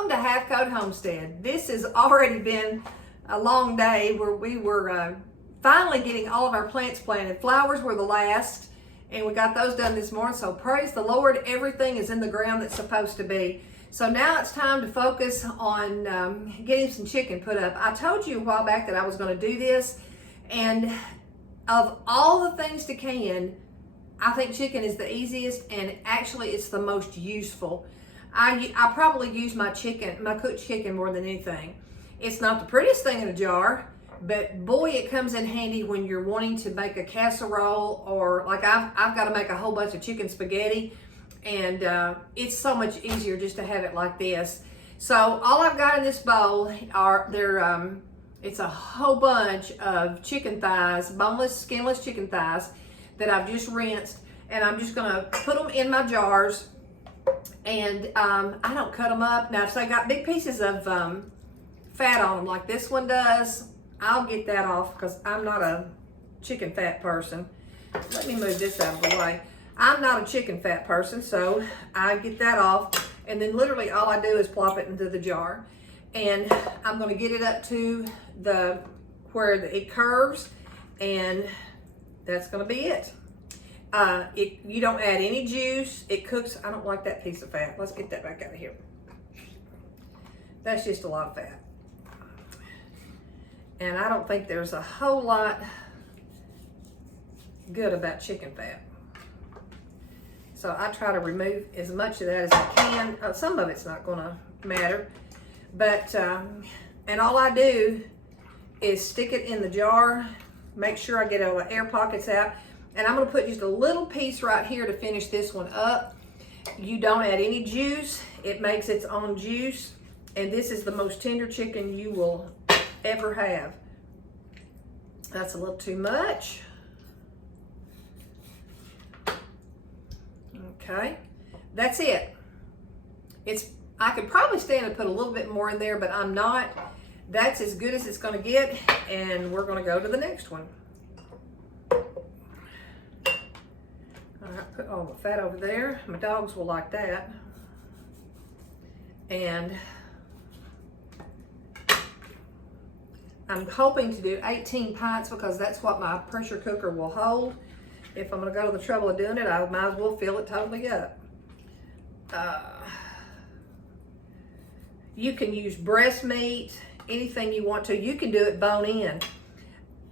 Welcome to Half Coat Homestead. This has already been a long day where we were finally getting all of our plants planted. Flowers were the last, and we got those done this morning, so praise the Lord, everything is in the ground that's supposed to be. So now it's time to focus on getting some chicken put up. I told you a while back that I was going to do this, and of all the things to can, I think chicken is the easiest, and actually it's the most useful. I probably use my cooked chicken more than anything. It's not the prettiest thing in a jar, but boy, it comes in handy when you're wanting to make a casserole, or like I've got to make a whole bunch of chicken spaghetti, and it's so much easier just to have it like this. So all I've got in this bowl it's a whole bunch of chicken thighs, boneless, skinless chicken thighs that I've just rinsed, and I'm just gonna put them in my jars. And I don't cut them up. Now, if they got big pieces of fat on them like this one does, I'll get that off because I'm not a chicken fat person. Let me move this out of the way. I'm not a chicken fat person, so I get that off. And then literally all I do is plop it into the jar. And I'm going to get it up to where it curves, and that's going to be it. You don't add any juice. It cooks. I don't like that piece of fat. Let's get that back out of here. That's just a lot of fat. And I don't think there's a whole lot good about chicken fat. So I try to remove as much of that as I can. Some of it's not going to matter. But, and all I do is stick it in the jar, make sure I get all the air pockets out. And I'm going to put just a little piece right here to finish this one up. You don't add any juice. It makes its own juice. And this is the most tender chicken you will ever have. That's a little too much. Okay. That's it. I could probably stand and put a little bit more in there, but I'm not. That's as good as it's going to get. And we're going to go to the next one. Put all the fat over there. My dogs will like that. And I'm hoping to do 18 pints because that's what my pressure cooker will hold. If I'm going to go to the trouble of doing it, I might as well fill it totally up. You can use breast meat, anything you want to. You can do it bone in.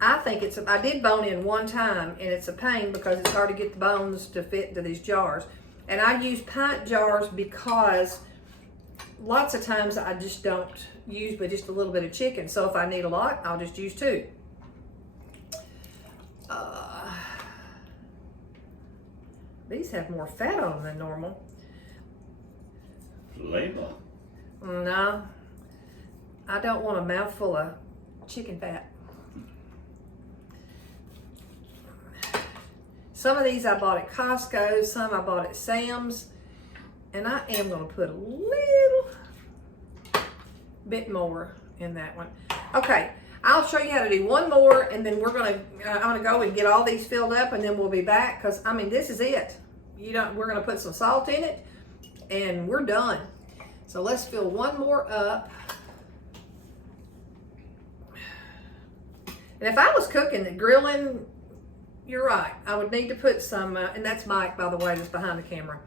I did bone in one time, and it's a pain because it's hard to get the bones to fit into these jars. And I use pint jars because lots of times I just don't use but just a little bit of chicken. So if I need a lot, I'll just use two. These have more fat on them than normal. Flavor. No, I don't want a mouthful of chicken fat. Some of these I bought at Costco, some I bought at Sam's, and I am going to put a little bit more in that one. Okay, I'll show you how to do one more, and then I'm going to go and get all these filled up, and then we'll be back, because, I mean, this is it. We're going to put some salt in it, and we're done. So let's fill one more up. And if I was cooking and grilling, you're right. I would need to put some, and that's Mike, by the way, that's behind the camera.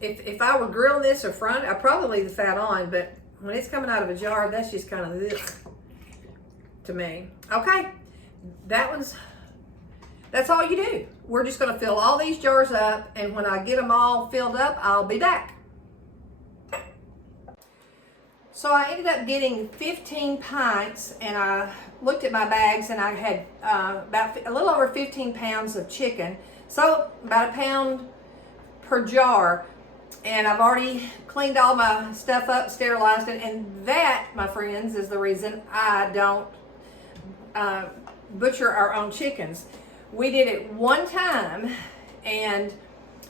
If I were grilling this or frying, I'd probably leave the fat on, but when it's coming out of a jar, that's just kind of this to me. Okay, that's all you do. We're just gonna fill all these jars up, and when I get them all filled up, I'll be back. So I ended up getting 15 pints, and I looked at my bags, and I had about a little over 15 pounds of chicken. So about a pound per jar. And I've already cleaned all my stuff up, sterilized it, and that, my friends, is the reason I don't butcher our own chickens. We did it one time, and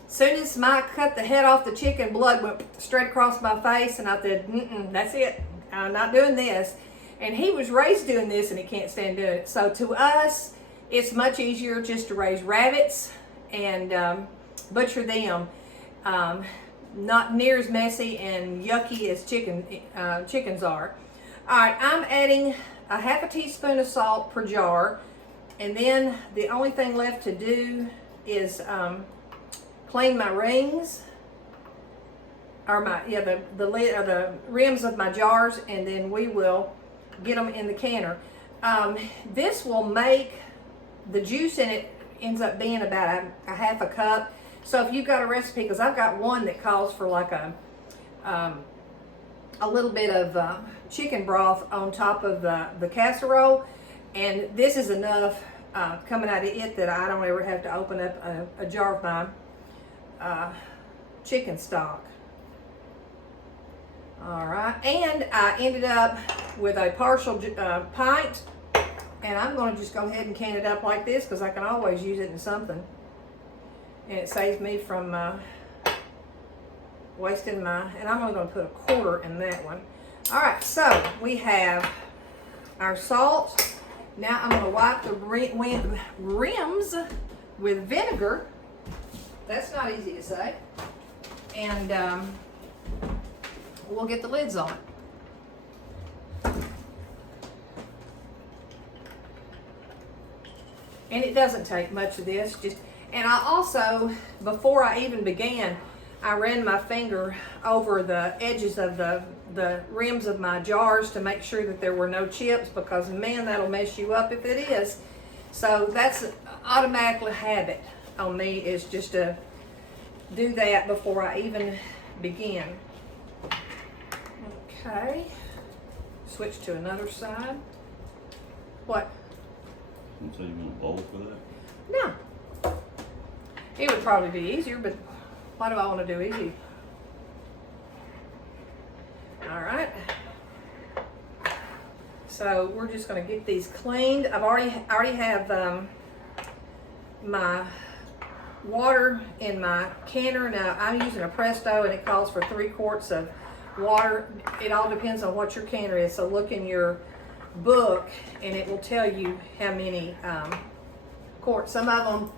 soon as Mike cut the head off the chicken, blood went straight across my face, and I said, that's it. I'm not doing this. And he was raised doing this, and he can't stand doing it. So to us, it's much easier just to raise rabbits and butcher them. Not near as messy and yucky as chickens are. All right, I'm adding a half a teaspoon of salt per jar, and then the only thing left to do is clean my rings, or the lid or the rims of my jars, and then we will get them in the canner. This will make the juice in it ends up being about a half a cup. So if you've got a recipe, because I've got one that calls for like a little bit of chicken broth on top of the casserole, and this is enough coming out of it that I don't ever have to open up a jar of my chicken stock. All right, and I ended up with a partial pint, and I'm going to just go ahead and can it up like this because I can always use it in something, and it saves me from wasting and I'm only going to put a quarter in that one. All right, so we have our salt. Now I'm going to wipe the rims with vinegar. That's not easy to say. And we'll get the lids on. And it doesn't take much of this. And I also, before I even began, I ran my finger over the edges of the rims of my jars to make sure that there were no chips, because man, that'll mess you up if it is. So that's automatically habit on me, is just to do that before I even begin. Okay, switch to another side. What? So you want a bowl for that? No. It would probably be easier, but why do I want to do easy? All right. So we're just going to get these cleaned. I already have my water in my canner. Now I'm using a Presto, and it calls for 3 quarts of water. It all depends on what your canner is. So look in your book, and it will tell you how many quarts. Some of them,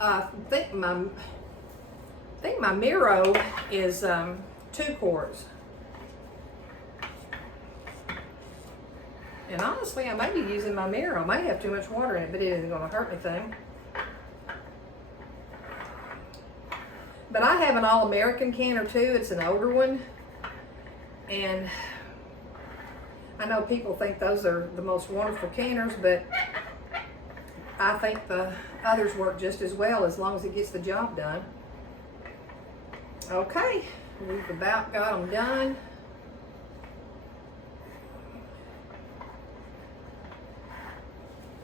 I think my Miro is 2 quarts. And honestly, I may be using my Miro. I may have too much water in it, but it isn't going to hurt anything. But I have an All-American canner too. It's an older one. And I know people think those are the most wonderful canners, but I think the others work just as well, as long as it gets the job done. Okay, we've about got them done.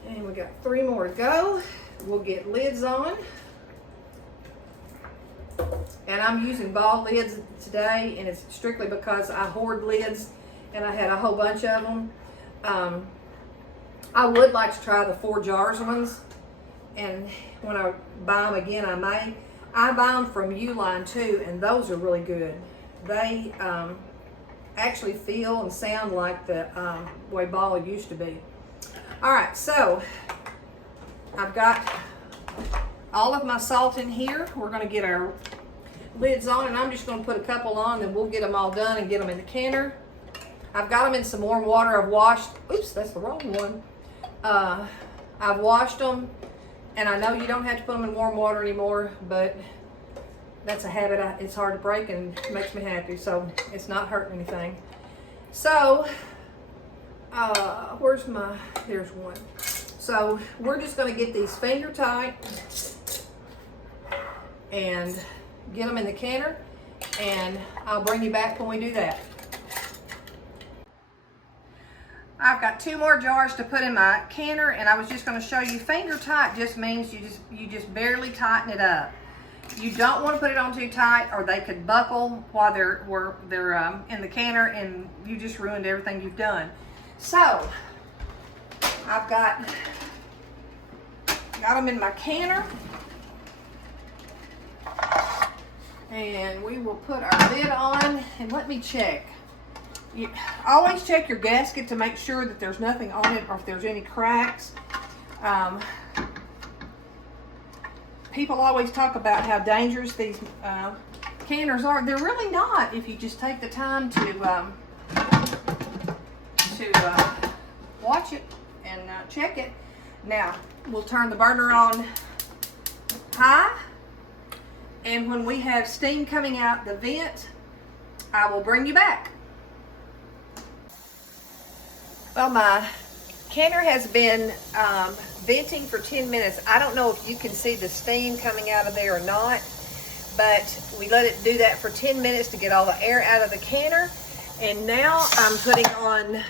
And we got 3 more to go. We'll get lids on. And I'm using ball lids today, and it's strictly because I hoard lids, and I had a whole bunch of them. I would like to try the 4 jars ones, and when I buy them again, I may. I buy them from Uline too, and those are really good. They actually feel and sound like the way ball used to be. All right, so I've got all of my salt in here. We're going to get our lids on, and I'm just going to put a couple on, and we'll get them all done and get them in the canner. I've got them in some warm water. I've washed, oops, that's the wrong one. I've washed them, and I know you don't have to put them in warm water anymore, but that's a habit it's hard to break, and it makes me happy, so it's not hurting anything. So, here's one. So we're just going to get these finger tight and get them in the canner, and I'll bring you back when we do that. I've got 2 more jars to put in my canner, and I was just going to show you finger tight just means you just barely tighten it up. You don't want to put it on too tight, or they could buckle while they're in the canner, and you just ruined everything you've done. So I've got them in my canner, and we will put our lid on, and let me check. You always check your gasket to make sure that there's nothing on it, or if there's any cracks. People always talk about how dangerous these canners are. They're really not if you just take the time to watch it and check it. Now, we'll turn the burner on high, and when we have steam coming out the vent, I will bring you back. Well, my canner has been venting for 10 minutes. I don't know if you can see the steam coming out of there or not, but we let it do that for 10 minutes to get all the air out of the canner. And now I'm putting on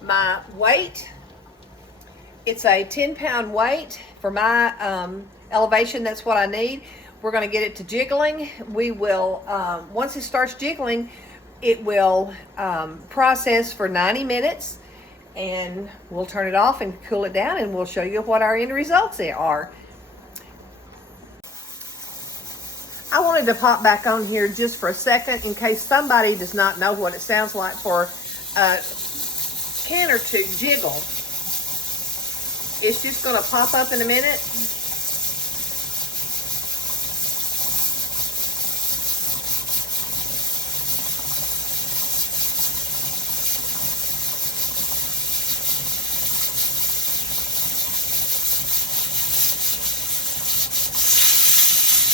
my weight. It's a 10-pound weight for my elevation. That's what I need. We're going to get it to jiggling. We will, once it starts jiggling, it will process for 90 minutes, and we'll turn it off and cool it down, and we'll show you what our end results are. I wanted to pop back on here just for a second in case somebody does not know what it sounds like for a canner to jiggle. It's just going to pop up in a minute.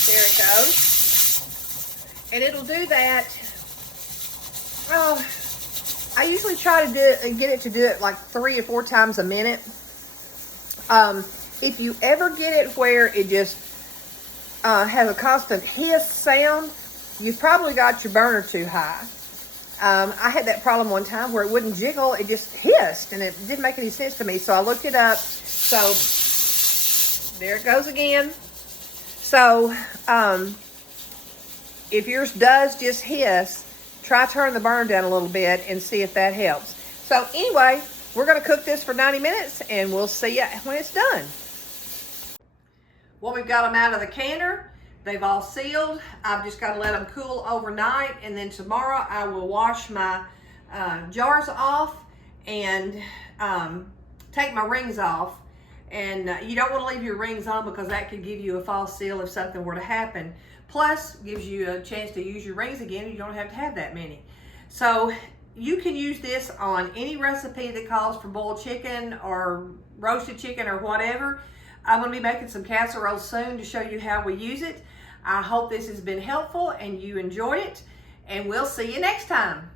There it goes. And it'll do that. I usually try to get it to do it like 3 or 4 times a minute. If you ever get it where it just has a constant hiss sound, you've probably got your burner too high. I had that problem one time where it wouldn't jiggle, it just hissed, and it didn't make any sense to me, so I looked it up. So there it goes again. So if yours does just hiss, try turning the burner down a little bit and see if that helps. So anyway, we're going to cook this for 90 minutes, and we'll see you when it's done. Well, we've got them out of the canner. They've all sealed. I've just got to let them cool overnight, and then tomorrow I will wash my jars off and take my rings off. And you don't want to leave your rings on because that could give you a false seal if something were to happen. Plus, gives you a chance to use your rings again. You don't have to have that many. So you can use this on any recipe that calls for boiled chicken or roasted chicken or whatever. I'm going to be making some casseroles soon to show you how we use it. I hope this has been helpful and you enjoyed it. And we'll see you next time.